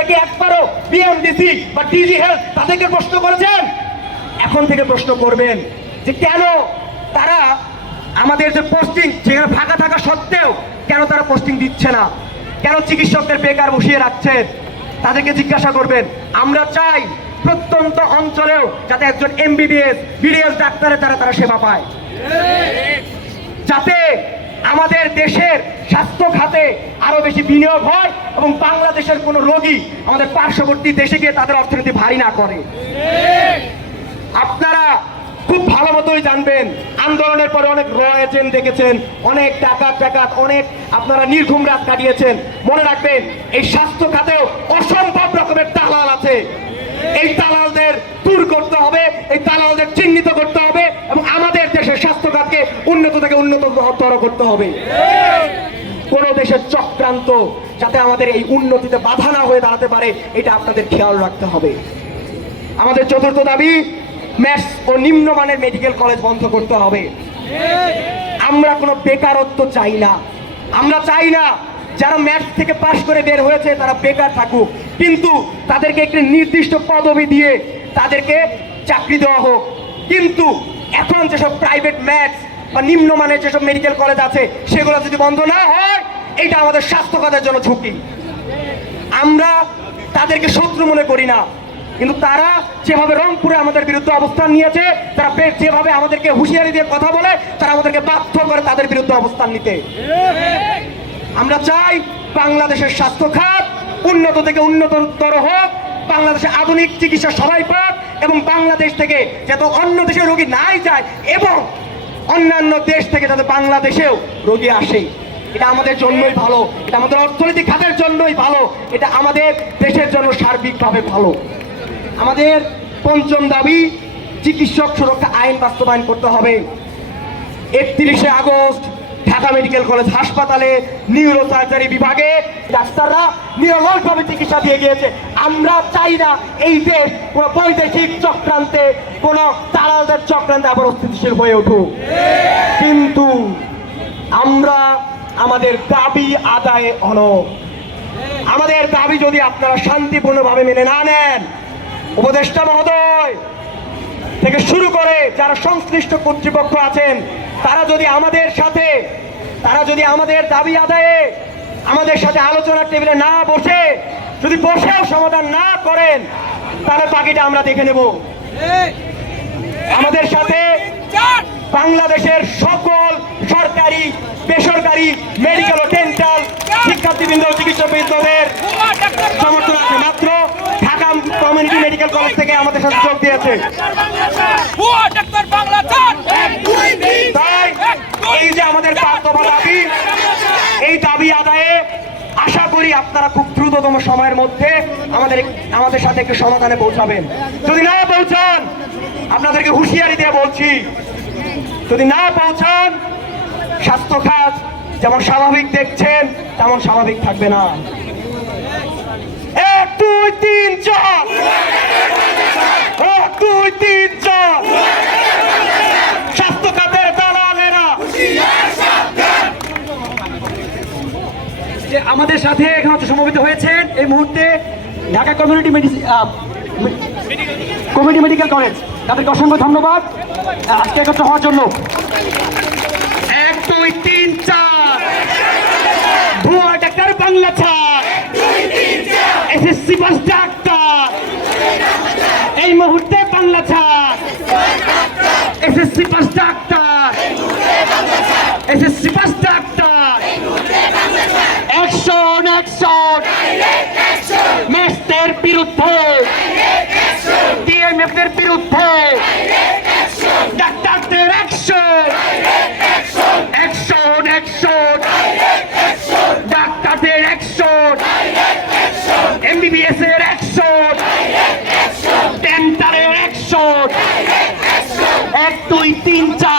আপনারা কি একবারও বিএমডিসি বা ডিজি হেলথ তাদেরকে প্রশ্ন করেছেন। এখন থেকে প্রশ্ন করবেন যে কেন তারা আমাদের যে পোস্টিং যেখানে ফাঁকা থাকা সত্ত্বেও কেন তারা পোস্টিং দিচ্ছে না? কেন চিকিৎসকদের বেকার বসিয়ে রাখছেন? তাদেরকে জিজ্ঞাসা করবেন। আমরা চাই প্রত্যন্ত অঞ্চলেও যাতে একজন এমবিবিএস বিডিএস ডাক্তারের দ্বারা তারা সেবা পায়। যাতে আমাদের দেশের স্বাস্থ্য খাতে আরও বেশি বিনিয়োগ হয় এবং বাংলাদেশের কোনো রোগী আমাদের পার্শ্ববর্তী দেশে গিয়ে তাদের অর্থনীতি ভারী না করে। আপনারা খুব ভালো মতোই জানবেন, আন্দোলনের পরে অনেক র এজেন্ট দেখেছেন, অনেক টাকা টাকা অনেক আপনারা নির্ঘুম রাত কাটিয়েছেন। মনে রাখবেন, এই স্বাস্থ্য খাতেও অসম্ভব রকমের দালাল আছে। এই দালালদের দূর করতে হবে, এই দালালদের চিহ্নিত করতে হবে এবং আমাদের দেশের স্বাস্থ্য উন্নত থেকে উন্নততর করতে হবে। কোন দেশের চক্রান্ত যাতে আমাদের এই উন্নতিতে বাধা না হয়ে দাঁড়াতে পারে, এটা আপনাদের খেয়াল রাখতে হবে। আমাদের চতুর্থ দাবি, ম্যাথস ও নিম্নমানের মেডিকেল কলেজ বন্ধ করতে হবে। আমরা কোনো বেকারত্ব চাই না। আমরা চাই না যারা ম্যাথস থেকে পাশ করে বের হয়েছে, তারা বেকার থাকুক। কিন্তু তাদেরকে একটি নির্দিষ্ট পদবি দিয়ে তাদেরকে চাকরি দেওয়া হোক। কিন্তু এখন যেসব প্রাইভেট ম্যাথস বা নিম্নমানের যেসব মেডিকেল কলেজ আছে, সেগুলো যদি বন্ধ না হয়, এটা আমাদের স্বাস্থ্য খাতের জন্য ঝুঁকি। আমরা তাদেরকে শত্রু মনে করি না, কিন্তু তারা যেভাবে রংপুরে আমাদের বিরুদ্ধে অবস্থান নিয়েছে, তারা যেভাবে আমাদেরকে হুঁশিয়ারি দিয়ে কথা বলে, তারা আমাদেরকে বাধ্য করে তাদের বিরুদ্ধে অবস্থান নিতে। আমরা চাই বাংলাদেশের স্বাস্থ্য খাত উন্নত থেকে উন্নততর হোক, বাংলাদেশে আধুনিক চিকিৎসা সবাই পাক, এবং বাংলাদেশ থেকে যাতে অন্য দেশের রোগী নাই যায়, এবং অন্যান্য দেশ থেকে যাতে বাংলাদেশেও রোগী আসে। এটা আমাদের জন্যই ভালো, এটা আমাদের অর্থনৈতিক খাতের জন্যই ভালো, এটা আমাদের দেশের জন্য সার্বিকভাবে ভালো। আমাদের পঞ্চম দাবি, চিকিৎসক সুরক্ষা আইন বাস্তবায়ন করতে হবে। একত্রিশে আগস্ট ঢাকা মেডিকেল কলেজ হাসপাতালে নিউরো সার্জারি বিভাগে ডাক্তাররা নিরলসভাবে চিকিৎসা দিয়ে গিয়েছে। আমরা চাই না এই দেশ কোনো বৈদেশিক চক্রান্তে, কোনো দালালদের চক্রান্তে আবার অস্থিতিশীল হয়ে উঠুক। কিন্তু আমরা আমাদের দাবি আদায়ে অনক আমাদের দাবি যদি আপনারা শান্তিপূর্ণভাবে মেনে না নেন, উপদেষ্টা মহোদয় থেকে শুরু করে যারা সংশ্লিষ্ট কর্তৃপক্ষ আছেন, তারা যদি আমাদের সাথে, তারা যদি আমাদের দাবি আদায়ে আমাদের সাথে আলোচনার টেবিলে না বসে, যদি বসেও সমাধান না করেন, তাহলে বাকিটা আমরা দেখে নেব। আমাদের সাথে বাংলাদেশের সকল সরকারি, বেসরকারি মেডিকেল ও ডেন্টাল শিক্ষার্থীবৃন্দ চিকিৎসকবৃন্দদের সমর্থন আছে মাত্র ঢাকা কমিউনিটি মেডিকেল কলেজ থেকে আমাদের সাথে যোগ দিয়েছে। তাই এই যে আমাদের পাঁচ দফা দাবি এই দাবি আদায়ে আশা করি আপনারা খুব দ্রুততম সময়ের মধ্যে আমাদের আমাদের সাথে একটু সমাধানে পৌঁছাবেন। যদি না পৌঁছান আপনাদেরকে হুঁশিয়ারি দিয়ে বলছি যদি না পৌঁছান স্বাস্থ্য খাত যেমন স্বাভাবিক দেখছেন তেমন স্বাভাবিক থাকবে না এক দুই তিন চার এক দুই তিন চার স্বাস্থ্য খাতের দালালেরা যে আমাদের সাথে এখানে সমবেত হয়েছেন। এই মুহূর্তে Dhaka community community medical college তাদেরকে অসংখ্য ধন্যবাদ। আজকে একত্র হওয়ার জন্য। এক, দুই, তিন, চার। ভুয়া ডাক্তার, বাংলা ছাড়। SSC pass doctor. এই মুহূর্তে বাংলা ছাড়। SSC pass doctor SSC pass doctor action মেসদের বিরুদ্ধে ডিএমএফদের বিরুদ্ধে ডাক্তারদের অ্যাকশন অ্যাকশন অ্যাকশন ডাক্তারদের অ্যাকশন এমবিবিএস এর অ্যাকশন ডেন্টালের অ্যাকশন এক, দুই, তিন, চার।